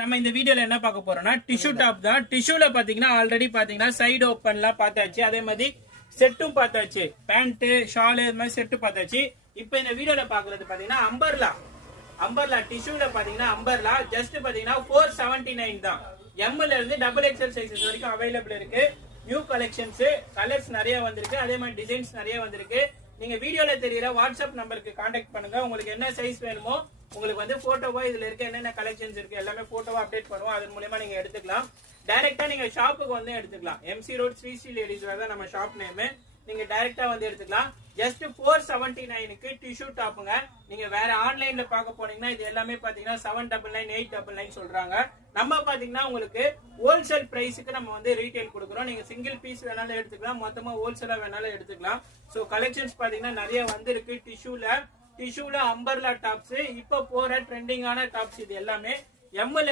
நம்ம இந்த வீடியோல என்ன பார்க்க போறோம்னா டிஷ்யூ டாப் தான். டிஷ்யூல பாத்தீங்கன்னா ஆல்ரெடி பாத்தீங்கன்னா சைடு ஓப்பன்லாம் பார்த்தாச்சு, அதே மாதிரி செட்டும் பார்த்தாச்சு, பேண்ட் ஷால் இது மாதிரி செட்டு பார்த்தாச்சு. இப்போ இந்த வீடியோல பாக்குறது பாத்தீங்கன்னா அம்பர்லா டிஷ்யூல பாத்தீங்கன்னா அம்பர்லா ஜஸ்ட் பாத்தீங்கன்னா 479 தான். எம்ல இருந்து டபுள் எக்ஸ்எல் சைஸஸ் வரைக்கும் அவைலபிள் இருக்கு. நியூ கலெக்ஷன்ஸ் கலர்ஸ் நிறைய வந்திருக்கு, அதே மாதிரி டிசைன்ஸ் நிறைய வந்திருக்கு. நீங்க வீடியோல தெரியற வாட்ஸ்அப் நம்பருக்கு கான்டாக்ட் பண்ணுங்க. உங்களுக்கு என்ன சைஸ் வேணுமோ உங்களுக்கு வந்து போட்டோவா இதுல இருக்க என்னென்ன கலெக்ஷன்ஸ் இருக்கு எல்லாமே போட்டோவா அப்டேட் பண்ணுவோம். அதன் மூலமா நீங்க எடுத்துக்கலாம். டைரக்டா நீங்க ஷாப்புக்கு வந்து எடுத்துக்கலாம். MC road Sri ladies wear தான் நம்ம ஷாப் நேம். நீங்க டைரக்டா வந்து எடுத்துக்கலாம். ஜஸ்ட் 479க்கு டிஷ்யூ டாப்புங்க. நீங்க வேற ஆன்லைன்ல பார்க்க போனீங்கன்னா இது எல்லாமே பாத்தீங்கன்னா 799 899 சொல்றாங்க. நம்ம பாத்தீங்கன்னா உங்களுக்கு ஹோல்சேல் பிரைஸ்க்கு நம்ம வந்து ரீட்டைல் கொடுக்குறோம். நீங்க சிங்கிள் பீஸ் வேணாலும் எடுத்துக்கலாம், மொத்தமா ஹோல்சேலா வேணாலும் எடுத்துக்கலாம். சோ கலெக்ஷன்ஸ் பாத்தீங்கன்னா நிறைய வந்திருக்கு. டிஷ்யூல அம்பர்லா டாப்ஸ் இப்ப போற ட்ரெண்டிங்கான டாப்ஸ் இது எல்லாமே எம்எல்